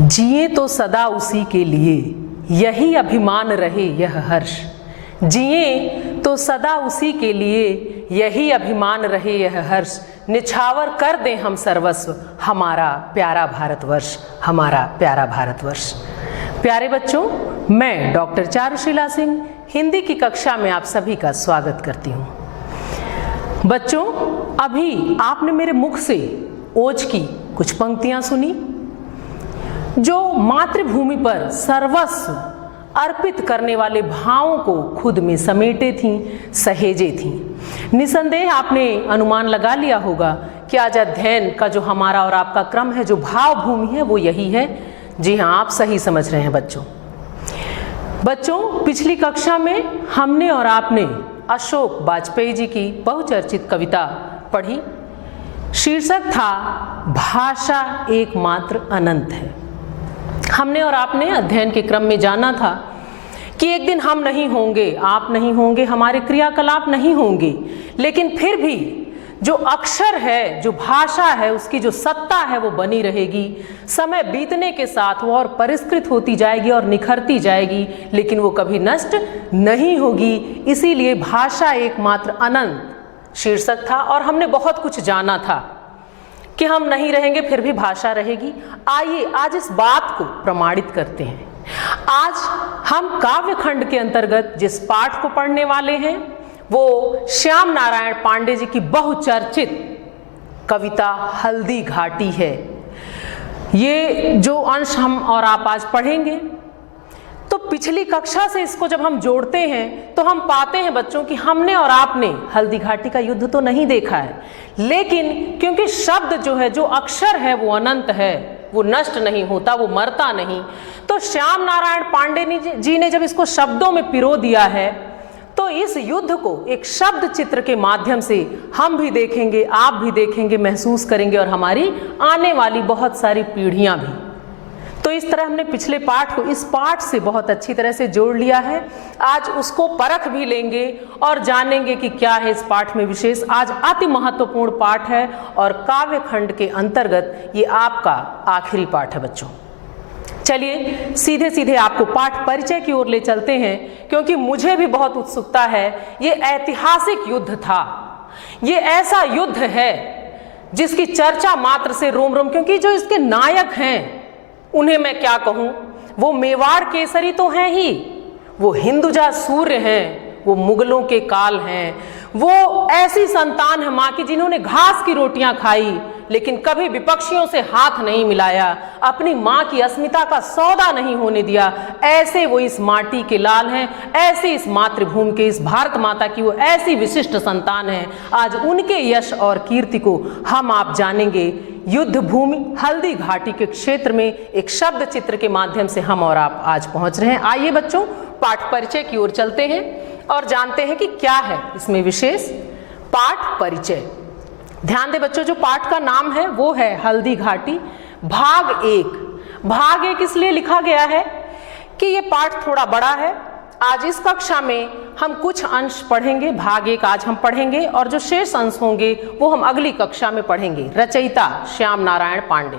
जिए तो सदा उसी के लिए, यही अभिमान रहे यह हर्ष। जिए तो सदा उसी के लिए, यही अभिमान रहे यह हर्ष। निछावर कर दें हम सर्वस्व, हमारा प्यारा भारतवर्ष, हमारा प्यारा भारतवर्ष। प्यारे बच्चों, मैं डॉक्टर चारुशीला सिंह हिंदी की कक्षा में आप सभी का स्वागत करती हूँ। बच्चों, अभी आपने मेरे मुख से ओज की कुछ पंक्तियां सुनी जो मातृभूमि पर सर्वस्व अर्पित करने वाले भावों को खुद में समेटे थीं, सहेजे थीं। निसंदेह आपने अनुमान लगा लिया होगा कि आज अध्ययन का जो हमारा और आपका क्रम है, जो भाव भूमि है, वो यही है। जी हाँ, आप सही समझ रहे हैं बच्चों, पिछली कक्षा में हमने और आपने अशोक वाजपेयी जी की बहुचर्चित कविता पढ़ी। शीर्षक था भाषा एकमात्र अनंत है। हमने और आपने अध्ययन के क्रम में जाना था कि एक दिन हम नहीं होंगे, आप नहीं होंगे, हमारे क्रियाकलाप नहीं होंगे, लेकिन फिर भी जो अक्षर है, जो भाषा है, उसकी जो सत्ता है वो बनी रहेगी। समय बीतने के साथ वो और परिष्कृत होती जाएगी और निखरती जाएगी, लेकिन वो कभी नष्ट नहीं होगी। इसीलिए भाषा एकमात्र अनंत शीर्षक था और हमने बहुत कुछ जाना था कि हम नहीं रहेंगे फिर भी भाषा रहेगी। आइए आज इस बात को प्रमाणित करते हैं। आज हम काव्य खंड के अंतर्गत जिस पाठ को पढ़ने वाले हैं वो श्याम नारायण पांडे जी की बहुचर्चित कविता हल्दी घाटी है। ये जो अंश हम और आप आज पढ़ेंगे, तो पिछली कक्षा से इसको जब हम जोड़ते हैं तो हम पाते हैं बच्चों कि हमने और आपने हल्दी घाटी का युद्ध तो नहीं देखा है, लेकिन क्योंकि शब्द जो है, जो अक्षर है, वो अनंत है, वो नष्ट नहीं होता, वो मरता नहीं। तो श्याम नारायण पांडे जी ने जब इसको शब्दों में पिरो दिया है, तो इस युद्ध को एक शब्द चित्र के माध्यम से हम भी देखेंगे, आप भी देखेंगे, महसूस करेंगे और हमारी आने वाली बहुत सारी पीढ़ियां भी। तो इस तरह हमने पिछले पाठ को इस पाठ से बहुत अच्छी तरह से जोड़ लिया है। आज उसको परख भी लेंगे और जानेंगे कि क्या है इस पाठ में विशेष। आज अति महत्वपूर्ण पाठ है और काव्य खंड के अंतर्गत ये आपका आखिरी पाठ है बच्चों। चलिए सीधे सीधे आपको पाठ परिचय की ओर ले चलते हैं, क्योंकि मुझे भी बहुत उत्सुकता है। ये ऐतिहासिक युद्ध था, ये ऐसा युद्ध है जिसकी चर्चा मात्र से रोम रोम, क्योंकि जो इसके नायक हैं उन्हें मैं क्या कहूं, वो मेवाड़ केसरी तो हैं ही, वो हिंदुजा सूर्य हैं, वो मुगलों के काल हैं, वो ऐसी संतान है माँ की जिन्होंने घास की रोटियां खाई लेकिन कभी विपक्षियों से हाथ नहीं मिलाया, अपनी माँ की अस्मिता का सौदा नहीं होने दिया। ऐसे वो इस माटी के लाल हैं, ऐसे इस मातृभूमि के, इस भारत माता की वो ऐसी विशिष्ट संतान है। आज उनके यश और कीर्ति को हम आप जानेंगे। युद्ध भूमि हल्दी घाटी के क्षेत्र में एक शब्द चित्र के माध्यम से हम और आप आज पहुंच रहे हैं। आइए बच्चों, पाठ परिचय की ओर चलते हैं और जानते हैं कि क्या है इसमें विशेष। पाठ परिचय, ध्यान दें बच्चों, जो पाठ का नाम है वो है हल्दी घाटी भाग एक। भाग एक इसलिए लिखा गया है कि ये पाठ थोड़ा बड़ा है। आज इस कक्षा में हम कुछ अंश पढ़ेंगे, भाग एक आज हम पढ़ेंगे और जो शेष अंश होंगे वो हम अगली कक्षा में पढ़ेंगे। रचयिता श्याम नारायण पांडे।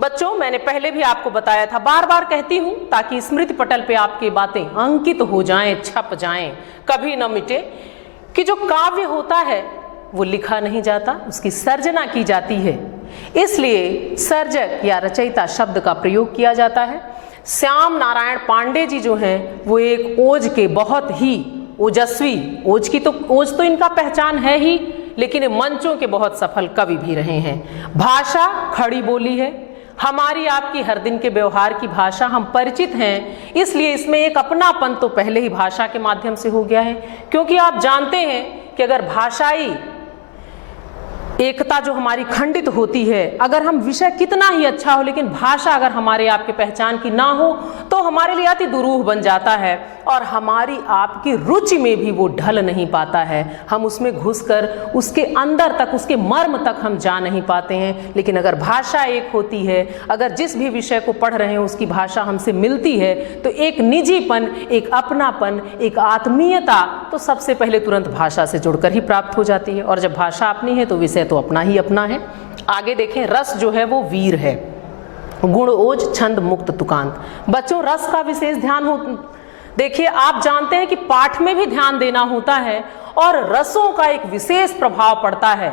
बच्चों, मैंने पहले भी आपको बताया था, बार बार कहती हूं ताकि स्मृति पटल पे आपकी बातें अंकित हो जाएं, छप जाएं, कभी न मिटे, कि जो काव्य होता है वो लिखा नहीं जाता, उसकी सर्जना की जाती है। इसलिए सर्जक या रचयिता शब्द का प्रयोग किया जाता है। श्याम नारायण पांडे जी जो हैं वो एक ओज के बहुत ही ओजस्वी, ओज तो इनका पहचान है ही, लेकिन ये मंचों के बहुत सफल कवि भी रहे हैं। भाषा खड़ी बोली है, हमारी आपकी हर दिन के व्यवहार की भाषा, हम परिचित हैं, इसलिए इसमें एक अपनापन तो पहले ही भाषा के माध्यम से हो गया है। क्योंकि आप जानते हैं कि अगर भाषाई एकता जो हमारी खंडित होती है, अगर हम विषय कितना ही अच्छा हो लेकिन भाषा अगर हमारे आपके पहचान की ना हो तो हमारे लिए अति दुरूह बन जाता है और हमारी आपकी रुचि में भी वो ढल नहीं पाता है। हम उसमें घुसकर उसके अंदर तक, उसके मर्म तक हम जा नहीं पाते हैं। लेकिन अगर भाषा एक होती है, अगर जिस भी विषय को पढ़ रहे हैं उसकी भाषा हमसे मिलती है, तो एक निजीपन, एक अपनापन, एक आत्मीयता तो सबसे पहले तुरंत भाषा से जुड़कर ही प्राप्त हो जाती है। और जब भाषा अपनी है तो विषय तो अपना ही अपना है। आगे देखें, रस जो है वो वीर है। गुण ओज छंद मुक्त तुकांत। बच्चों रस का विशेष ध्यान हो, देखिए आप जानते हैं कि पाठ में भी ध्यान देना होता है और रसों का एक विशेष प्रभाव पड़ता है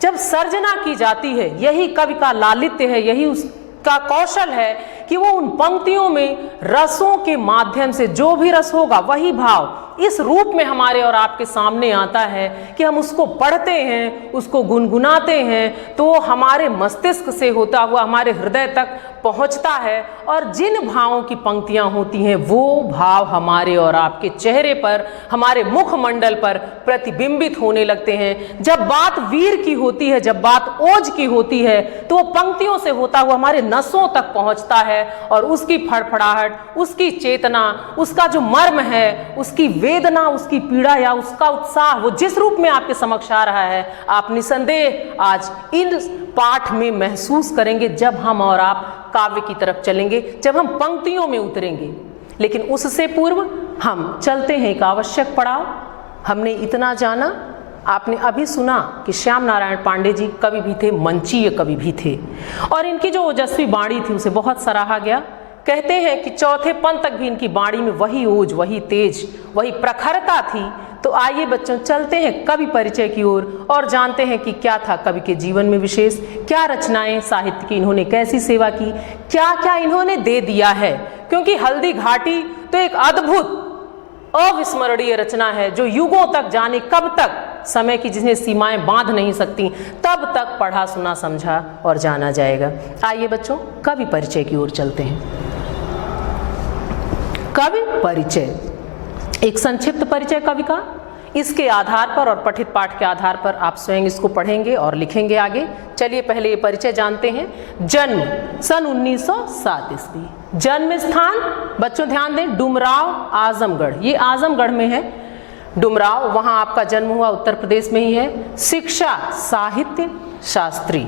जब सर्जना की जाती है। यही कवि का लालित्य है, यही उसका कौशल है कि वो उन पंक्तियों में रसों के माध्यम से जो भी रस होगा वही भाव इस रूप में हमारे और आपके सामने आता है कि हम उसको पढ़ते हैं, उसको गुनगुनाते हैं, तो हमारे मस्तिष्क से होता हुआ हमारे हृदय तक पहुंचता है और जिन भावों की पंक्तियां होती हैं वो भाव हमारे और आपके चेहरे पर, हमारे मुखमंडल पर प्रतिबिंबित होने लगते हैं। जब बात वीर की होती है, जब बात ओज की होती है, तो वो पंक्तियों से होता हुआ हमारे नसों तक पहुंचता है और उसकी फड़फड़ाहट, उसकी चेतना, उसका जो मर्म है, उसकी वेदना, उसकी पीड़ा या उसका उत्साह, वो जिस रूप में आपके समक्ष आ रहा है, आप निसंदेह आज इन पाठ में महसूस करेंगे जब हम और आप काव्य की तरफ चलेंगे, जब हम पंक्तियों में उतरेंगे। लेकिन उससे पूर्व हम चलते हैं एक आवश्यक पड़ाव। हमने इतना जाना, आपने अभी सुना कि श्याम नारायण पांडे जी कवि भी थे, मंचीय कवि भी थे और इनकी जो ओजस्वी वाणी थी उसे बहुत सराहा गया। कहते हैं कि चौथे पंथ तक भी इनकी वाणी में वही ओज, वही तेज, वही प्रखरता थी। तो आइए बच्चों चलते हैं कवि परिचय की ओर और जानते हैं कि क्या था कवि के जीवन में विशेष, क्या रचनाएं साहित्य की इन्होंने कैसी सेवा की, क्या क्या इन्होंने दे दिया है। क्योंकि हल्दी घाटी तो एक अद्भुत अविस्मरणीय रचना है जो युगों तक, जाने कब तक, समय की जिन्हें सीमाएं बांध नहीं सकती, तब तक पढ़ा सुना समझा और जाना जाएगा। आइए बच्चों कवि परिचय की ओर चलते हैं। कवि परिचय एक संक्षिप्त परिचय कवि का, इसके आधार पर और पठित पाठ के आधार पर आप स्वयं इसको पढ़ेंगे और लिखेंगे आगे। चलिए पहले ये परिचय जानते हैं। जन्म सन 1907 ईस्वी। जन्म स्थान बच्चों ध्यान दें, डुमराव आजमगढ़, ये आजमगढ़ में है डुमराव, वहां आपका जन्म हुआ, उत्तर प्रदेश में ही है। शिक्षा साहित्य शास्त्री।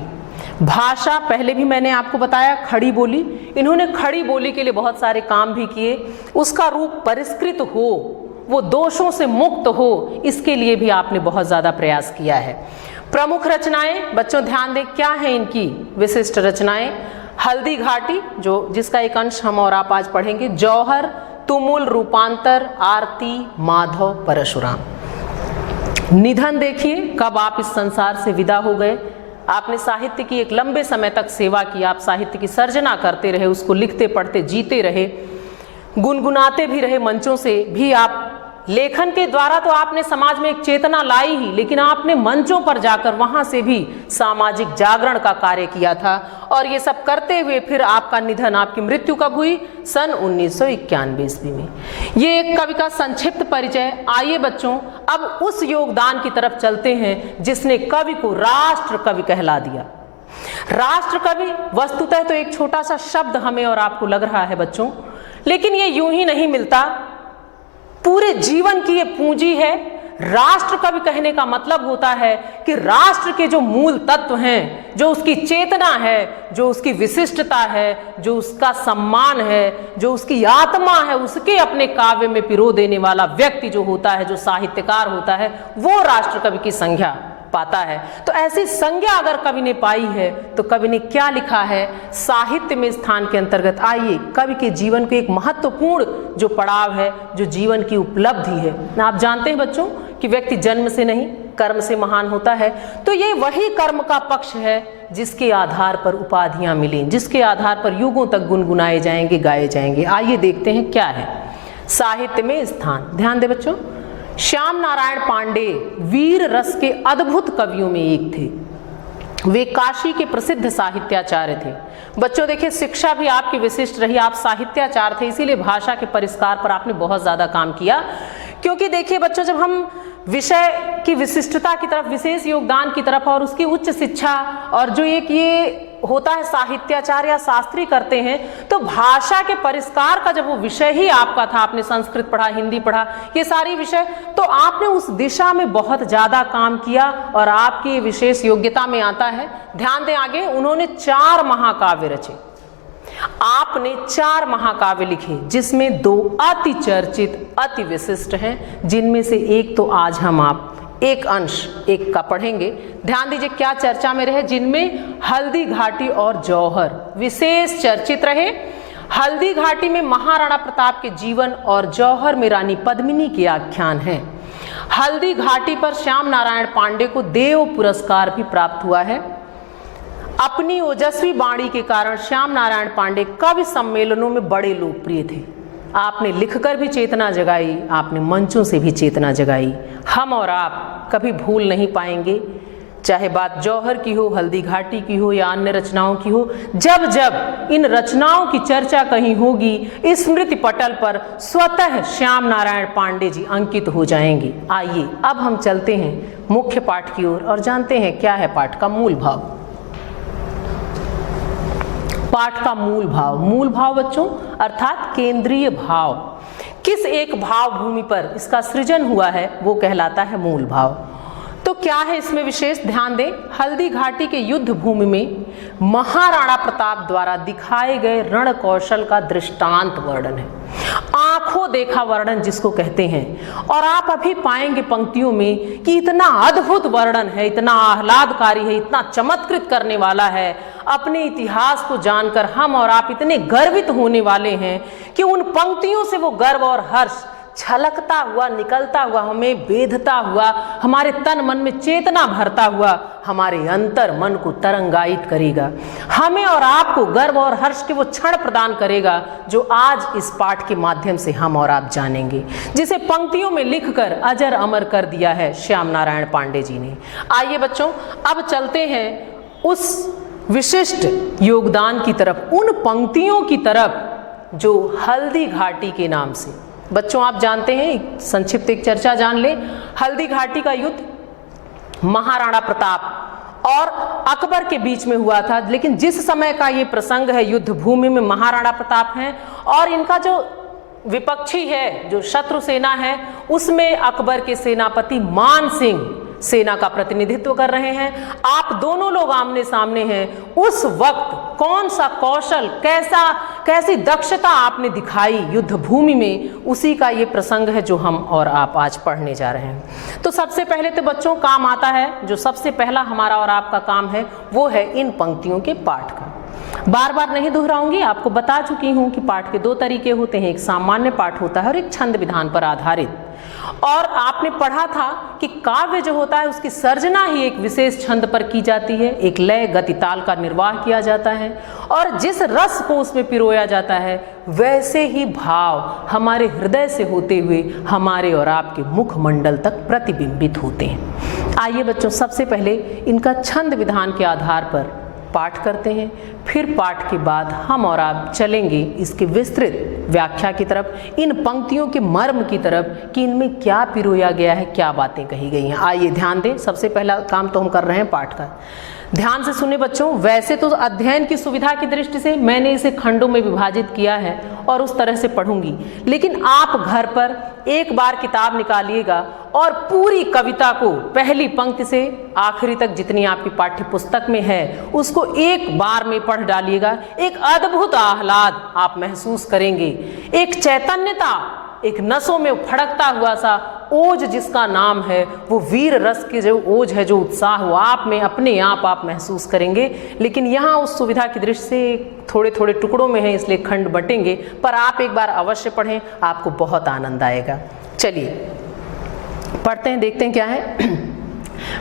भाषा पहले भी मैंने आपको बताया खड़ी बोली, इन्होंने खड़ी बोली के लिए बहुत सारे काम भी किए। उसका रूप परिष्कृत हो, वो दोषों से मुक्त हो, इसके लिए भी आपने बहुत ज्यादा प्रयास किया है। प्रमुख रचनाएं बच्चों ध्यान दें, क्या है इनकी विशिष्ट रचनाएं। हल्दी घाटी जो जिसका एक अंश हम और आप आज पढ़ेंगे, जौहर, तुमुल, रूपांतर, आरती, माधव, परशुराम। निधन देखिए कब आप इस संसार से विदा हो गए। आपने साहित्य की एक लंबे समय तक सेवा की, आप साहित्य की सर्जना करते रहे, उसको लिखते पढ़ते जीते रहे, गुनगुनाते भी रहे, मंचों से भी आप लेखन के द्वारा तो आपने समाज में एक चेतना लाई ही, लेकिन आपने मंचों पर जाकर वहां से भी सामाजिक जागरण का कार्य किया था। और ये सब करते हुए फिर आपका निधन, आपकी मृत्यु कब हुई? सन 1991 ईस्वी में। ये एक कवि का संक्षिप्त परिचय। आइए बच्चों अब उस योगदान की तरफ चलते हैं जिसने कवि को राष्ट्र कवि कहला दिया। राष्ट्र कवि वस्तुतः तो एक छोटा सा शब्द हमें और आपको लग रहा है बच्चों, लेकिन ये यूं ही नहीं मिलता, पूरे जीवन की ये पूंजी है। राष्ट्र कवि कहने का मतलब होता है कि राष्ट्र के जो मूल तत्व हैं, जो उसकी चेतना है, जो उसकी विशिष्टता है, जो उसका सम्मान है, जो उसकी आत्मा है, उसके अपने काव्य में पिरो देने वाला व्यक्ति जो होता है, जो साहित्यकार होता है, वो राष्ट्र कवि की संज्ञा पाता है। तो ऐसी संज्ञा अगर कवि ने पाई है तो कवि ने क्या लिखा है साहित्य में स्थान के अंतर्गत। आइए कवि के जीवन के एक महत्वपूर्ण जो पड़ाव है, जो जीवन की उपलब्धि है। आप जानते हैं बच्चों कि व्यक्ति जन्म से नहीं कर्म से महान होता है, तो ये वही कर्म का पक्ष है जिसके आधार पर उपाधियां मिली, जिसके आधार पर युगों तक गुनगुनाए जाएंगे, गाए जाएंगे। आइए देखते हैं क्या है साहित्य में स्थान। ध्यान दे बच्चों, श्याम नारायण पांडे वीर रस के अद्भुत कवियों में एक थे। वे काशी के प्रसिद्ध साहित्याचार्य थे। बच्चों देखिए शिक्षा भी आपकी विशिष्ट रही, आप साहित्याचार्य थे, इसीलिए भाषा के परिष्कार पर आपने बहुत ज्यादा काम किया। क्योंकि देखिए बच्चों, जब हम विषय की विशिष्टता की तरफ, विशेष योगदान की तरफ और उसकी उच्च शिक्षा और जो एक ये होता है साहित्याचार्य या शास्त्री करते हैं, तो भाषा के परिष्कार का जब वो विषय ही आपका था, आपने संस्कृत पढ़ा, हिंदी पढ़ा, ये सारी विषय, तो आपने उस दिशा में बहुत ज्यादा काम किया और आपकी विशेष योग्यता में आता है। ध्यान दें आगे, उन्होंने 4 महाकाव्य रचे। आपने 4 महाकाव्य लिखे जिसमें 2 अति चर्चित, अति विशिष्ट हैं, जिनमें से एक तो आज हम आप एक अंश एक का पढ़ेंगे। ध्यान दीजिए क्या चर्चा में रहे, जिनमें हल्दी घाटी और जौहर विशेष चर्चित रहे। हल्दी घाटी में महाराणा प्रताप के जीवन और जौहर में रानी पद्मिनी के आख्यान हैं। हल्दी घाटी पर श्याम नारायण पांडे को देव पुरस्कार भी प्राप्त हुआ है। अपनी ओजस्वी वाणी के कारण श्याम नारायण पांडे कवि सम्मेलनों में बड़े लोकप्रिय थे। आपने लिखकर भी चेतना जगाई, आपने मंचों से भी चेतना जगाई। हम और आप कभी भूल नहीं पाएंगे, चाहे बात जौहर की हो, हल्दी घाटी की हो या अन्य रचनाओं की हो। जब जब इन रचनाओं की चर्चा कहीं होगी, स्मृति पटल पर स्वतः श्याम नारायण पांडे जी अंकित हो जाएंगे। आइए अब हम चलते हैं मुख्य पाठ की ओर और जानते हैं क्या है पाठ का मूल भाव। पाठ का मूल भाव, मूल भाव बच्चों अर्थात केंद्रीय भाव, किस एक भाव भूमि पर इसका सृजन हुआ है वो कहलाता है मूल भाव। तो क्या है इसमें विशेष, ध्यान दें। हल्दी घाटी के युद्ध भूमि में महाराणा प्रताप द्वारा दिखाए गए रण कौशल का दृष्टांत वर्णन है, आंखों देखा वर्णन जिसको कहते हैं। और आप अभी पाएंगे पंक्तियों में कि इतना अद्भुत वर्णन है, इतना आह्लादकारी है, इतना चमत्कृत करने वाला है। अपने इतिहास को जानकर हम और आप इतने गर्वित होने वाले हैं कि उन पंक्तियों से वो गर्व और हर्ष छलकता हुआ, निकलता हुआ, हमें बेधता हुआ, हमारे तन मन में चेतना भरता हुआ हमारे अंतर मन को तरंगायित करेगा। हमें और आपको गर्व और हर्ष के वो क्षण प्रदान करेगा जो आज इस पाठ के माध्यम से हम और आप जानेंगे, जिसे पंक्तियों में लिखकर अजर अमर कर दिया है श्याम नारायण पांडे जी ने। आइए बच्चों अब चलते हैं उस विशिष्ट योगदान की तरफ, उन पंक्तियों की तरफ जो हल्दी घाटी के नाम से, बच्चों आप जानते हैं, संक्षिप्त एक चर्चा जान ले। हल्दी घाटी का युद्ध महाराणा प्रताप और अकबर के बीच में हुआ था, लेकिन जिस समय का ये प्रसंग है युद्ध भूमि में महाराणा प्रताप हैं और इनका जो विपक्षी है, जो शत्रु सेना है, उसमें अकबर के सेनापति मान सिंह सेना का प्रतिनिधित्व कर रहे हैं। आप दोनों लोग आमने सामने हैं। उस वक्त कौन सा कौशल, कैसी दक्षता आपने दिखाई युद्ध भूमि में, उसी का ये प्रसंग है जो हम और आप आज पढ़ने जा रहे हैं। तो सबसे पहले तो बच्चों काम आता है, जो सबसे पहला हमारा और आपका काम है वो है इन पंक्तियों के पाठ का। बार बार नहीं दोहराऊंगी, आपको बता चुकी हूं कि पाठ के दो तरीके होते हैं, एक सामान्य पाठ होता है और एक छंद विधान पर आधारित। और आपने पढ़ा था कि काव्य जो होता है उसकी सर्जना ही एक विशेष छंद पर की जाती है, एक लय गति ताल का निर्वाह किया जाता है और जिस रस को उसमें पिरोया जाता है वैसे ही भाव हमारे हृदय से होते हुए हमारे और आपके मुखमंडल तक प्रतिबिंबित होते हैं। आइए बच्चों सबसे पहले इनका छंद विधान के आधार पर पाठ करते हैं, फिर पाठ के बाद हम और आप चलेंगे इसकी विस्तृत व्याख्या की तरफ, इन पंक्तियों के मर्म की तरफ कि इनमें क्या पिरोया गया है, क्या बातें कही गई हैं। आइए ध्यान दें, सबसे पहला काम तो हम कर रहे हैं पाठ का। ध्यान से सुने बच्चों। वैसे तो अध्ययन की सुविधा की दृष्टि से मैंने इसे खंडों में विभाजित किया है और उस तरह से पढ़ूंगी, लेकिन आप घर पर एक बार किताब निकालिएगा और पूरी कविता को पहली पंक्ति से आखिरी तक जितनी आपकी पाठ्य पुस्तक में है उसको एक बार में पढ़ डालिएगा। एक अद्भुत आह्लाद आप महसूस करेंगे, एक चैतन्यता, एक नसों में फड़कता हुआ सा ओज जिसका नाम है, वो वीर रस के जो ओज है, जो उत्साह वो आप में अपने आप महसूस करेंगे। लेकिन यहाँ उस सुविधा की दृष्टि से थोड़े थोड़े टुकड़ों में है इसलिए खंड बटेंगे, पर आप एक बार अवश्य पढ़ें, आपको बहुत आनंद आएगा। चलिए पढ़ते हैं, देखते हैं क्या है।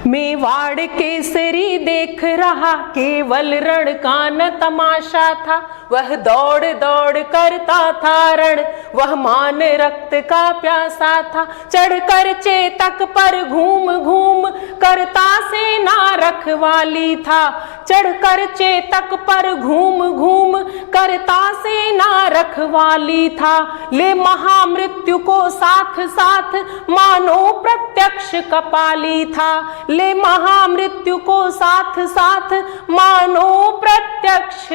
मेवाड़ केसरी देख रहा केवल रण का न तमाशा था, वह दौड़ दौड़ करता था रण, वह मान रक्त का प्यासा था। चढ़कर चेतक पर घूम घूम करता सेना रखवाली था, चढ़कर चेतक पर घूम घूम करता सेना रखवाली था। ले महामृत्यु को साथ साथ मानो प्रत्यक्ष कपाली था, ले महामृत्यु को साथ साथ मानो प्रत्यक्ष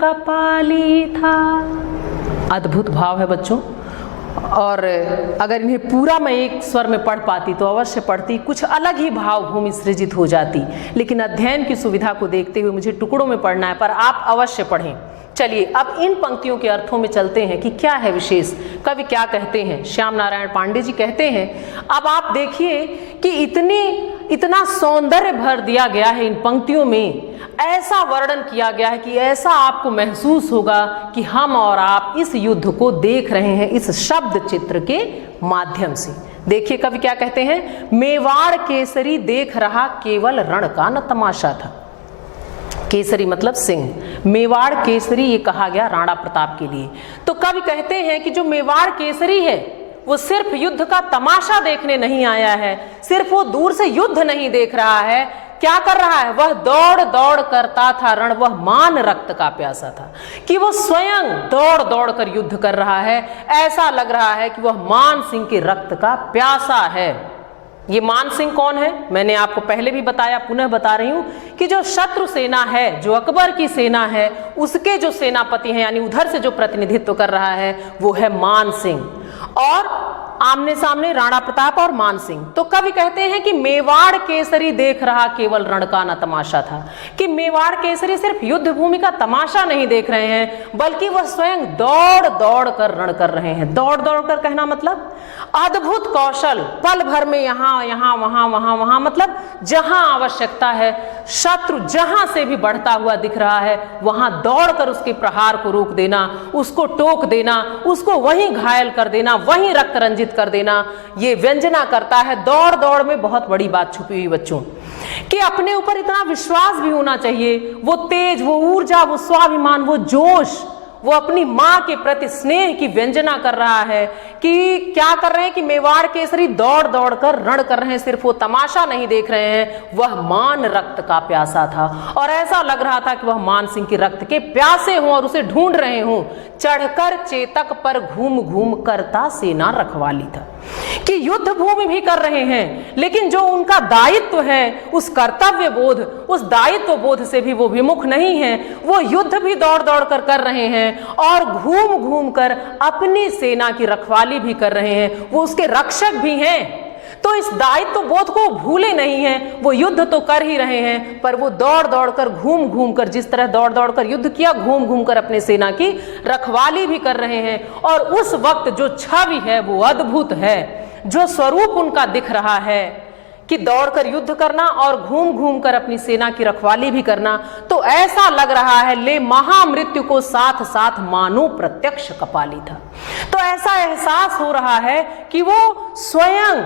कपाली था। अद्भुत भाव है बच्चों, और अगर इन्हें पूरा मैं एक स्वर में पढ़ पाती तो अवश्य पढ़ती, कुछ अलग ही भाव भूमि सृजित हो जाती, लेकिन अध्ययन की सुविधा को देखते हुए मुझे टुकड़ों में पढ़ना है, पर आप अवश्य पढ़ें। चलिए अब इन पंक्तियों के अर्थों में चलते हैं कि क्या है विशेष, कवि क्या कहते हैं। श्याम नारायण पांडे जी कहते हैं, अब आप देखिए कि इतना सौंदर्य भर दिया गया है इन पंक्तियों में, ऐसा वर्णन किया गया है कि ऐसा आपको महसूस होगा कि हम और आप इस युद्ध को देख रहे हैं इस शब्द चित्र के माध्यम से। देखिए कवि क्या कहते हैं, मेवाड़ केसरी देख रहा केवल रण का न तमाशा था। केसरी मतलब सिंह, मेवाड़ केसरी ये कहा गया राणा प्रताप के लिए। तो कवि कहते हैं कि जो मेवाड़ केसरी है वो सिर्फ युद्ध का तमाशा देखने नहीं आया है, सिर्फ वो दूर से युद्ध नहीं देख रहा है, क्या कर रहा है, वह दौड़ दौड़ करता था रण, वह मान रक्त का प्यासा था, कि वो स्वयं दौड़ दौड़ कर युद्ध कर रहा है। ऐसा लग रहा है कि वह मान सिंह के रक्त का प्यासा है। ये मान सिंह कौन है, मैंने आपको पहले भी बताया, पुनः बता रही हूं कि जो शत्रु सेना है, जो अकबर की सेना है, उसके जो सेनापति हैं, यानी उधर से जो प्रतिनिधित्व कर रहा है वो है मान सिंह, और आमने सामने राणा प्रताप और मान सिंह। तो कवि कहते हैं कि मेवाड़ केसरी देख रहा केवल रण का न तमाशा था, कि मेवाड़ केसरी सिर्फ युद्ध भूमि का तमाशा नहीं देख रहे हैं, बल्कि वह स्वयं दौड़ दौड़ कर रण कर रहे हैं। दौड़ दौड़ कर कहना मतलब अद्भुत कौशल, पल भर में यहाँ यहाँ वहां वहां वहां, मतलब जहां आवश्यकता है, शत्रु जहां से भी बढ़ता हुआ दिख रहा है वहां दौड़कर उसके प्रहार को रोक देना, उसको टोक देना, उसको वहीं घायल कर देना, वहीं रक्त रंजित कर देना। ये व्यंजना करता है। दौड़ दौड़ में बहुत बड़ी बात छुपी हुई बच्चों, कि अपने ऊपर इतना विश्वास भी होना चाहिए, वो तेज, वो ऊर्जा, वो स्वाभिमान, वो जोश, वो अपनी मां के प्रति स्नेह की व्यंजना कर रहा है। कि क्या कर रहे हैं कि मेवाड़ केसरी दौड़ दौड़ कर रण कर रहे हैं, सिर्फ वो तमाशा नहीं देख रहे हैं, वह मान रक्त का प्यासा था, और ऐसा लग रहा था कि वह मान सिंह के रक्त के प्यासे हों और उसे ढूंढ रहे हों। चढ़कर चेतक पर घूम घूम करता सेना रखवाली था, कि युद्ध भूमि भी कर रहे हैं, लेकिन जो उनका दायित्व है, उस कर्तव्य बोध, उस दायित्व बोध से भी वो विमुख नहीं है। वो युद्ध भी दौड़ दौड़ कर रहे हैं और घूम घूम कर अपनी सेना की रखवाली भी कर रहे हैं, वो उसके रक्षक भी हैं। तो इस दायित्व बोध को भूले नहीं हैं, वो युद्ध तो कर ही रहे हैं, पर वो दौड़ दौड़ कर, घूम घूम कर, जिस तरह दौड़ दौड़ कर युद्ध किया, घूम घूम कर अपने सेना की रखवाली भी कर रहे हैं। और उस वक्त जो छवि है वो अद्भुत है, जो स्वरूप उनका दिख रहा है कि दौड़कर युद्ध करना और घूम घूम कर अपनी सेना की रखवाली भी करना, तो ऐसा लग रहा है ले महामृत्यु को साथ साथ मानो प्रत्यक्ष कपाली था। तो ऐसा एहसास हो रहा है कि वो स्वयं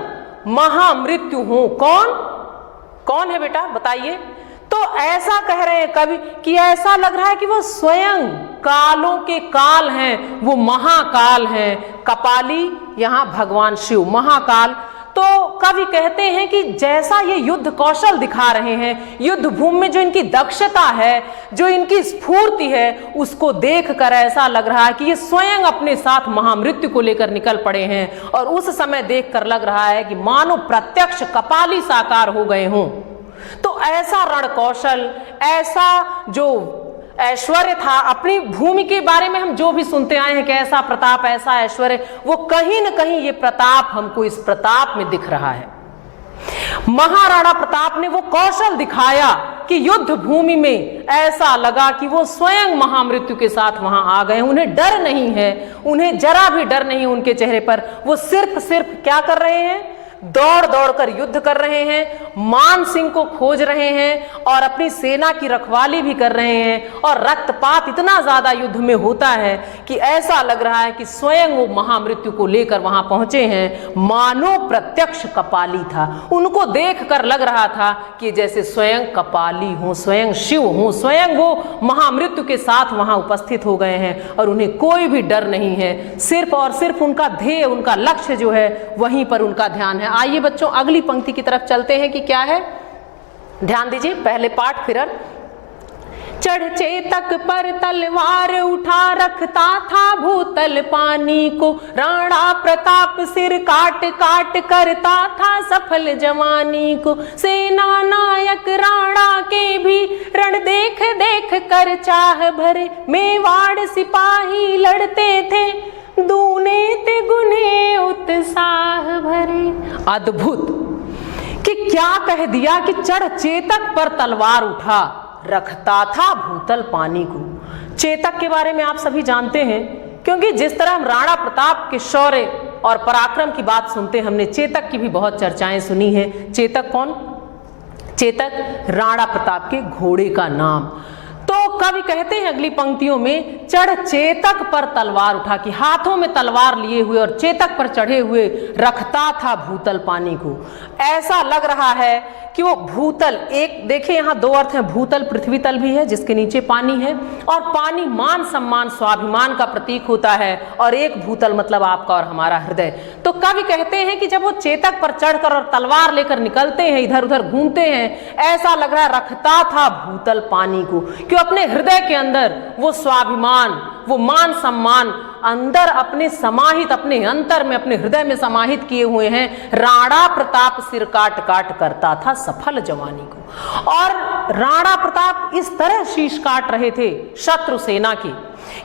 महामृत्यु हो। कौन है बेटा बताइए? तो ऐसा कह रहे हैं कवि कि ऐसा लग रहा है कि वो स्वयं कालों के काल हैं, वो महाकाल हैं। कपाली यहाँ भगवान शिव, महाकाल। तो कवि कहते हैं कि जैसा ये युद्ध कौशल दिखा रहे हैं, युद्ध भूमि में जो इनकी दक्षता है, जो इनकी स्फूर्ति है, उसको देखकर ऐसा लग रहा है कि ये स्वयं अपने साथ महामृत्यु को लेकर निकल पड़े हैं। और उस समय देखकर लग रहा है कि मानो प्रत्यक्ष कपाली साकार हो गए हों। तो ऐसा रण कौशल, ऐसा जो ऐश्वर्य था, अपनी भूमि के बारे में हम जो भी सुनते आए हैं कि ऐसा प्रताप, ऐसा ऐश्वर्य, वो कहीं न कहीं ये प्रताप हमको इस प्रताप में दिख रहा है। महाराणा प्रताप ने वो कौशल दिखाया कि युद्ध भूमि में ऐसा लगा कि वो स्वयं महामृत्यु के साथ वहां आ गए। उन्हें डर नहीं है, उन्हें जरा भी डर नहीं उनके चेहरे पर। वो सिर्फ क्या कर रहे हैं? दौड़ दौड़ कर युद्ध कर रहे हैं, मान सिंह को खोज रहे हैं और अपनी सेना की रखवाली भी कर रहे हैं। और रक्तपात इतना ज्यादा युद्ध में होता है कि ऐसा लग रहा है कि स्वयं वो महामृत्यु को लेकर वहां पहुंचे हैं। मानो प्रत्यक्ष कपाली था, उनको देखकर लग रहा था कि जैसे स्वयं कपाली हो, स्वयं शिव हो, स्वयं वो महामृत्यु के साथ वहां उपस्थित हो गए हैं और उन्हें कोई भी डर नहीं है। सिर्फ और सिर्फ उनका ध्येय, उनका लक्ष्य जो है वहीं पर उनका ध्यान है। आइए बच्चों अगली पंक्ति की तरफ चलते हैं कि क्या है, ध्यान दीजिए। पहले पाठ फिर चढ़ चेतक पर तलवार उठा रखता था भूतल पानी को, राणा प्रताप सिर काट काट करता था सफल जवानी को। सेना नायक राणा के भी रण देख देख कर चाह भरे, मेवाड़ सिपाही लड़ते थे दूने ते गुने उत्साह भरे। अद्भुत कि क्या कह दिया कि चढ़ चेतक पर तलवार उठा रखता था भूतल पानी को। चेतक के बारे में आप सभी जानते हैं, क्योंकि जिस तरह हम राणा प्रताप के शौर्य और पराक्रम की बात सुनते हैं, हमने चेतक की भी बहुत चर्चाएं सुनी हैं। चेतक कौन? चेतक राणा प्रताप के घोड़े का नाम। तो कवि कहते हैं अगली पंक्तियों में, चढ़ चेतक पर तलवार उठा, कि हाथों में तलवार लिए हुए और चेतक पर चढ़े हुए रखता था भूतल पानी को। ऐसा लग रहा है कि वो भूतल, एक देखिए यहाँ दो अर्थ है, भूतल पृथ्वी तल भी है जिसके नीचे पानी है, और पानी मान सम्मान स्वाभिमान का प्रतीक होता है, और एक भूतल मतलब आपका और हमारा हृदय। तो कवि कहते हैं कि जब वो चेतक पर चढ़कर और तलवार लेकर निकलते हैं, इधर उधर घूमते हैं, ऐसा लग रहा रखता था भूतल पानी को, कि अपने हृदय के अंदर वो स्वाभिमान, वो मान सम्मान अंदर अपने समाहित, अपने अंतर में, अपने हृदय में समाहित किए हुए हैं। राणा प्रताप सिर काट काट करता था सफल जवानी को। और राणा प्रताप इस तरह शीश काट रहे थे शत्रु सेना की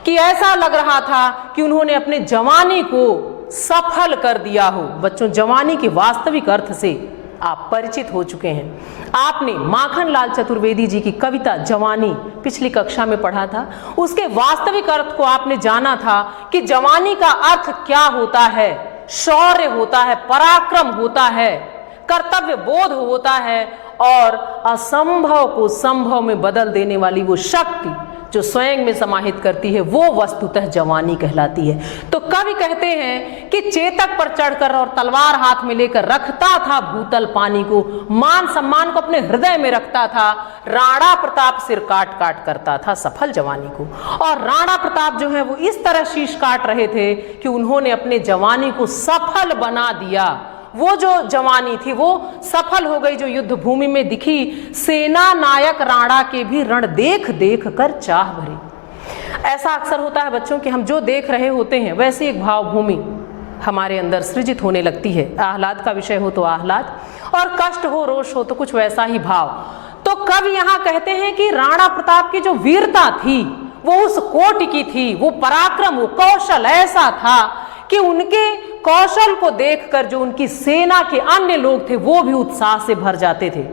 कि ऐसा लग रहा था कि उन्होंने अपने जवानी को सफल कर दिया हो। बच्चों, जवानी के वास्तविक अर्थ से आप परिचित हो चुके हैं। आपने माखनलाल चतुर्वेदी जी की कविता जवानी पिछली कक्षा में पढ़ा था। उसके वास्तविक अर्थ को आपने जाना था कि जवानी का अर्थ क्या होता है। शौर्य होता है, पराक्रम होता है, कर्तव्य बोध होता है, और असंभव को संभव में बदल देने वाली वो शक्ति जो स्वयं में समाहित करती है, वो वस्तुतः जवानी कहलाती है। तो कवि कहते हैं कि चेतक पर चढ़कर और तलवार हाथ में लेकर रखता था भूतल पानी को, मान सम्मान को अपने हृदय में रखता था। राणा प्रताप सिर काट काट करता था सफल जवानी को। और राणा प्रताप जो है वो इस तरह शीश काट रहे थे कि उन्होंने अपने जवानी को सफल बना दिया। वो जो जवानी थी वो सफल हो गई, जो युद्ध भूमि में दिखी। सेना नायक राणा के भी रण देख देख कर चाह भरी। ऐसा अक्सर होता है बच्चों कि हम जो देख रहे होते हैं वैसी एक भाव भूमि हमारे अंदर सृजित होने लगती है। आह्लाद का विषय हो तो आह्लाद, और कष्ट हो, रोष हो तो कुछ वैसा ही भाव। तो कवि यहाँ कहते हैं कि राणा प्रताप की जो वीरता थी वो उस कोटि की थी, वो पराक्रम, वो कौशल ऐसा था कि उनके कौशल को देखकर जो उनकी सेना के अन्य लोग थे वो भी उत्साह से भर जाते थे।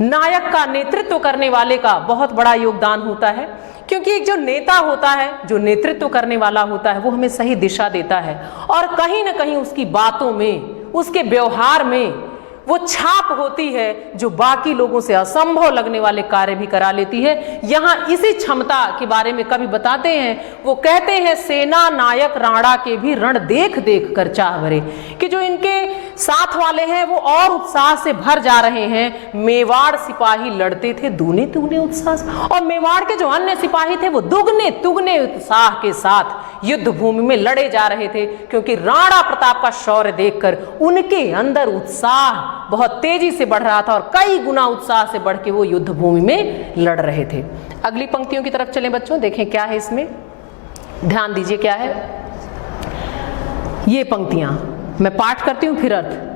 नायक का, नेतृत्व करने वाले का बहुत बड़ा योगदान होता है, क्योंकि एक जो नेता होता है, जो नेतृत्व करने वाला होता है, वो हमें सही दिशा देता है, और कहीं ना कहीं उसकी बातों में, उसके व्यवहार में वो छाप होती है जो बाकी लोगों से असंभव लगने वाले कार्य भी करा लेती है। यहाँ इसी क्षमता के बारे में कवि बताते हैं। वो कहते हैं, सेना नायक राणा के भी रण देख देख कर चाह भरे, कि जो इनके साथ वाले हैं वो और उत्साह से भर जा रहे हैं। मेवाड़ सिपाही लड़ते थे दूने तुगने उत्साह से, और मेवाड़ के जो अन्य सिपाही थे वो दुगने तुगने उत्साह के साथ युद्ध भूमि में लड़े जा रहे थे, क्योंकि राणा प्रताप का शौर्य देखकर उनके अंदर उत्साह बहुत तेजी से बढ़ रहा था, और कई गुना उत्साह से बढ़ के वो युद्ध भूमि में लड़ रहे थे। अगली पंक्तियों की तरफ चलें बच्चों, देखें क्या है इसमें, ध्यान दीजिए क्या है ये पंक्तियां। मैं पाठ करती हूं फिर अर्थ।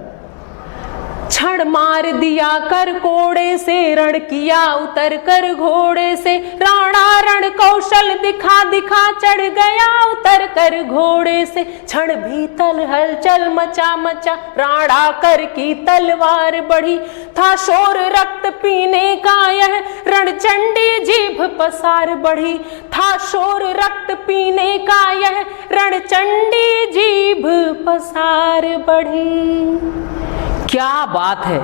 क्षण मार दिया कर कोड़े से, रण किया उतर कर घोड़े से, राणा रण कौशल दिखा दिखा चढ़ गया उतर कर घोड़े से, क्षण भीतर हलचल मचा मचा राणा कर की तलवार बढ़ी, था शोर रक्त पीने का यह रणचंडी जीभ पसार बढ़ी, था शोर रक्त पीने का यह रणचंडी जीभ पसार बढ़ी। क्या बात है,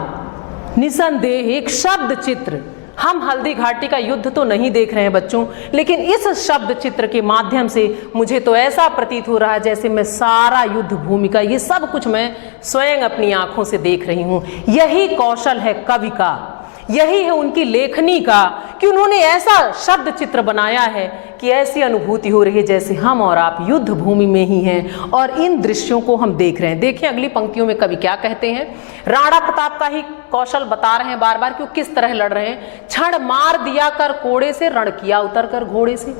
निसंदेह एक शब्द चित्र। हम हल्दी घाटी का युद्ध तो नहीं देख रहे हैं बच्चों, लेकिन इस शब्द चित्र के माध्यम से मुझे तो ऐसा प्रतीत हो रहा है जैसे मैं सारा युद्ध भूमि का ये सब कुछ मैं स्वयं अपनी आंखों से देख रही हूं। यही कौशल है कवि का, यही है उनकी लेखनी का, कि उन्होंने ऐसा शब्द चित्र बनाया है कि ऐसी अनुभूति हो रही है जैसे हम और आप युद्ध भूमि में ही हैं और इन दृश्यों को हम देख रहे हैं। देखिए अगली पंक्तियों में कवि क्या कहते हैं। राणा प्रताप का ही कौशल बता रहे हैं बार बार कि वो किस तरह लड़ रहे हैं। क्षण मार दिया कर कोड़े से, रण किया उतर कर घोड़े से,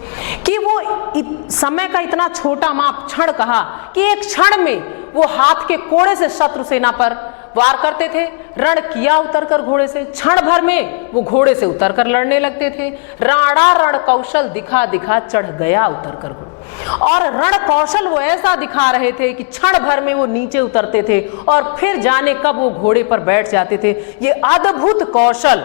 कि वो समय का इतना छोटा माप क्षण कहा कि एक क्षण में वो हाथ के कोड़े से शत्रु सेना पर वार करते थे। रण किया उतर कर घोड़े से, क्षण भर में वो घोड़े से उतर कर लड़ने लगते थे। राणा रण कौशल दिखा दिखा चढ़ गया उतर कर घोड़े, और रण कौशल वो ऐसा दिखा रहे थे कि क्षण भर में वो नीचे उतरते थे और फिर जाने कब वो घोड़े पर बैठ जाते थे। ये अद्भुत कौशल,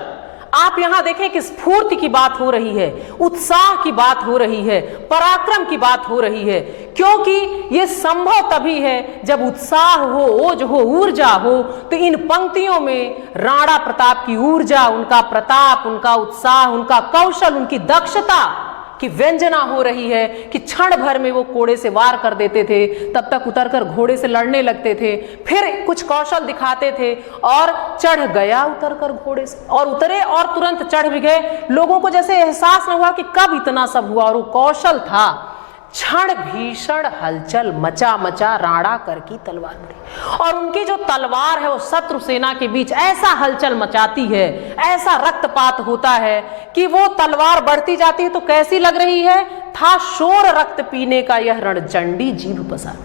आप यहां देखें कि स्फूर्ति की बात हो रही है, उत्साह की बात हो रही है, पराक्रम की बात हो रही है, क्योंकि यह संभव तभी है जब उत्साह हो, ओज हो, ऊर्जा हो। तो इन पंक्तियों में राणा प्रताप की ऊर्जा, उनका प्रताप, उनका उत्साह, उनका कौशल, उनकी दक्षता की व्यंजना हो रही है कि क्षण भर में वो कोड़े से वार कर देते थे, तब तक उतरकर घोड़े से लड़ने लगते थे, फिर कुछ कौशल दिखाते थे और चढ़ गया उतरकर घोड़े से, और उतरे और तुरंत चढ़ भी गए। लोगों को जैसे एहसास न हुआ कि कब इतना सब हुआ, और वो कौशल था। क्षण भीषण हलचल मचा मचा राणा कर की तलवार बढ़ी, और उनकी जो तलवार है वो शत्रु सेना के बीच ऐसा हलचल मचाती है, ऐसा रक्तपात होता है कि वो तलवार बढ़ती जाती है तो कैसी लग रही है, था शोर रक्त पीने का यह रणचंडी जीभ पसार,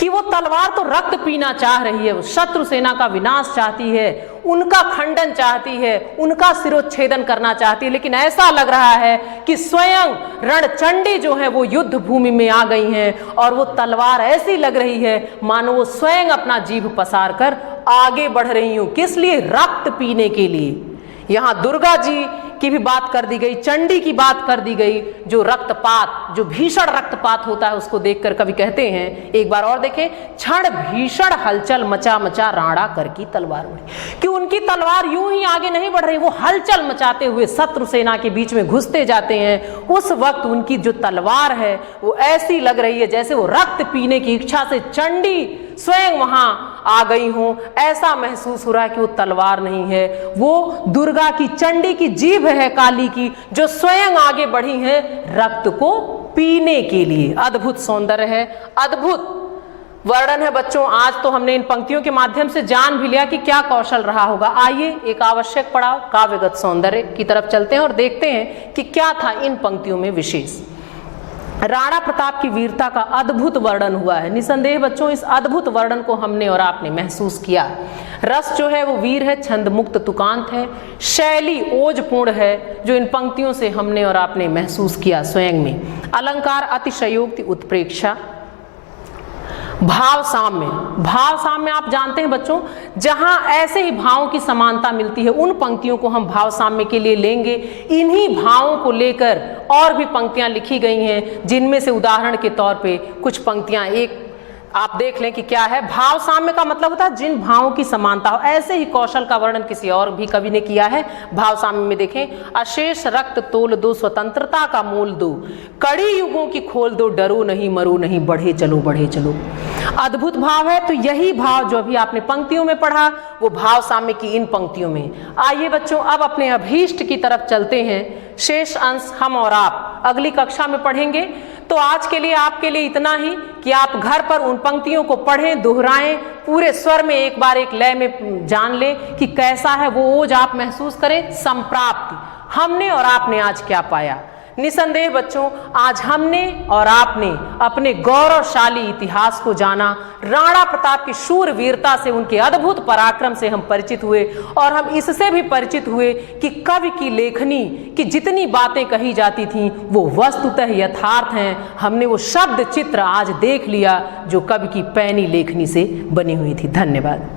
कि वो तलवार तो रक्त पीना चाह रही है, वो शत्रु सेना का विनाश चाहती है, उनका खंडन चाहती है, उनका सिरोच्छेदन करना चाहती है, लेकिन ऐसा लग रहा है कि स्वयं रणचंडी जो है वो युद्ध भूमि में आ गई हैं, और वो तलवार ऐसी लग रही है मानो वो स्वयं अपना जीभ पसार कर आगे बढ़ रही हूं। किस लिए? रक्त पीने के लिए। यहां दुर्गा जी की भी बात कर दी गई, चंडी की बात कर दी गई। जो रक्तपात, जो भीषण रक्तपात होता है उसको देखकर कवि कहते हैं, एक बार और देखें, क्षण भीषण हलचल मचा मचा राणा कर की तलवार बढ़ी, कि उनकी तलवार यूं ही आगे नहीं बढ़ रही, वो हलचल मचाते हुए शत्रु सेना के बीच में घुसते जाते हैं। उस वक्त उनकी जो तलवार है वो ऐसी लग रही है जैसे वो रक्त पीने की इच्छा से चंडी स्वयं वहां आ गई हूं। ऐसा महसूस हो रहा है कि वो तलवार नहीं है, वो दुर्गा की, चंडी की जीभ है काली की, जो स्वयं आगे बढ़ी है रक्त को पीने के लिए। अद्भुत सौंदर्य है, अद्भुत वर्णन है बच्चों। आज तो हमने इन पंक्तियों के माध्यम से जान भी लिया कि क्या कौशल रहा होगा। आइए एक आवश्यक पड़ाव काव्यगत सौंदर्य की तरफ चलते हैं और देखते हैं कि क्या था इन पंक्तियों में विशेष। राणा प्रताप की वीरता का अद्भुत वर्णन हुआ है। निसंदेह बच्चों इस अद्भुत वर्णन को हमने और आपने महसूस किया। रस जो है वो वीर है, छंद मुक्त तुकांत है, शैली ओजपूर्ण है, जो इन पंक्तियों से हमने और आपने महसूस किया स्वयं में। अलंकार अतिशयोक्ति उत्प्रेक्षा, भाव साम्य। भाव साम्य आप जानते हैं बच्चों, जहां ऐसे ही भावों की समानता मिलती है उन पंक्तियों को हम भाव साम्य के लिए लेंगे। इन्हीं भावों को लेकर और भी पंक्तियां लिखी गई हैं, जिनमें से उदाहरण के तौर पे कुछ पंक्तियां एक आप देख लें कि क्या है। भाव साम्य का मतलब होता है जिन भावों की समानता हो। ऐसे ही कौशल का वर्णन किसी और भी कवि ने किया है। भाव साम्य में देखें, अशेष रक्त तोल दो, स्वतंत्रता का मोल दो, कड़ी युगों की खोल दो, डरो नहीं मरो नहीं, बढ़े चलो बढ़े चलो। अद्भुत भाव है। तो यही भाव जो अभी आपने पंक्तियों में पढ़ा वो भाव साम्य की इन पंक्तियों में। आइए बच्चों अब अपने अभीष्ट की तरफ चलते हैं। शेष अंश हम और आप अगली कक्षा में पढ़ेंगे। तो आज के लिए आपके लिए इतना ही कि आप घर पर उन पंक्तियों को पढ़ें, दोहराएं, पूरे स्वर में एक बार एक लय में जान लें कि कैसा है वो ओज आप महसूस करें। संप्राप्ति, हमने और आपने आज क्या पाया। निसंदेह बच्चों आज हमने और आपने अपने गौरवशाली इतिहास को जाना। राणा प्रताप की शूर वीरता से, उनके अद्भुत पराक्रम से हम परिचित हुए, और हम इससे भी परिचित हुए कि कवि की लेखनी की जितनी बातें कही जाती थीं वो वस्तुतः यथार्थ हैं। हमने वो शब्द चित्र आज देख लिया जो कवि की पैनी लेखनी से बनी हुई थी। धन्यवाद।